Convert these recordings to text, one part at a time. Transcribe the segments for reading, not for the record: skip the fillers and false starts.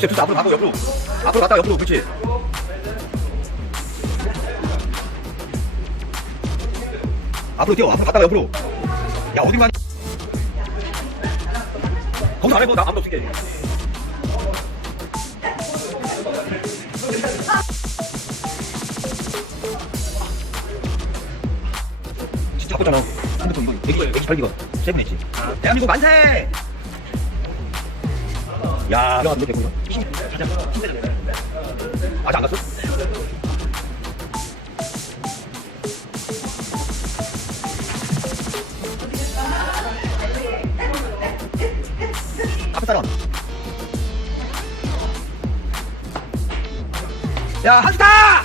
투스 앞으로 가고 옆으로. 앞으로 갔다가 옆으로. 그렇지. 앞으로 뛰어. 앞으로 갔다가 옆으로. 야, 어디 가니? 거기서 안 해봐. 나 아무도 없을게. 진짜 바꿨잖아. 핸드폰 이거 128기가 세븐했지. 대한민국 만세! 야, 너 대구나. 아직 안 갔어? 앞에 따라. 야, 한스타!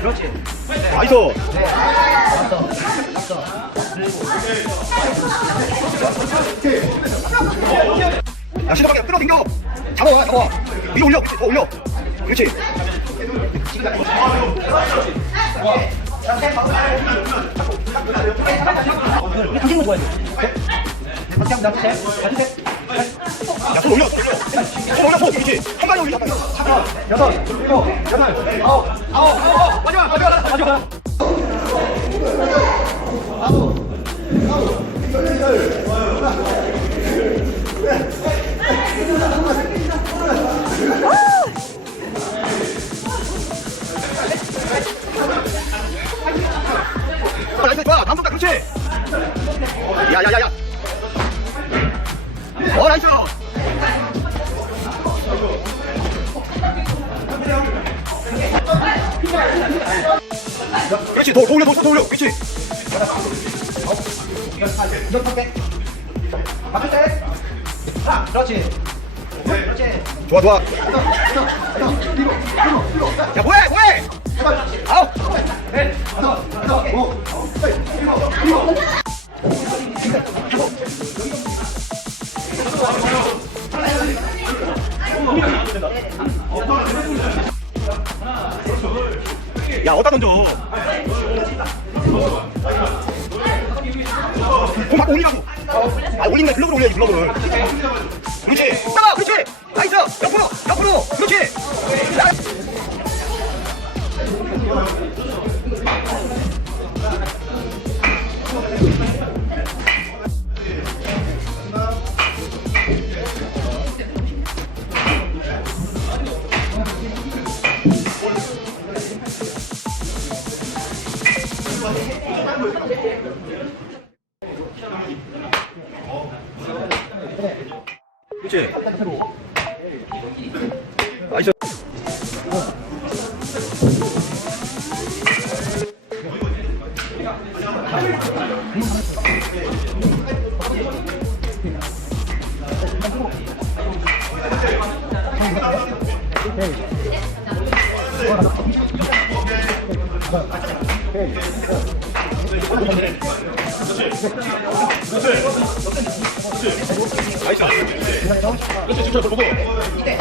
그렇지. 나이스. 야, 시도하게 끌어당겨. 잡아와, 잡아와. 위로 올려, 더 올려. 그렇지. 조심히 좋아해. 야, 손 올려, 올려. 손 올려, 손. 그렇지. 한 발에 올리자. 6, 7, 8, 9. 마지막. 나이스, 좋아. 다음 동작, 그렇지. 야야야야. 나이스. 그렇지. 더 올려, 더 올려. 그렇지. 그렇지. 좋아, 좋아. 야, 뭐해? 아홉. 야, 어디다 던져? 공 받고 올리라고. 올린다. 글러브를 올려야지, 글러브를. 그렇지. 따라, 그렇지. 나이스. 옆으로. 그렇지. 그렇지. 나이스. 그렇지, 진짜 보고. 이때.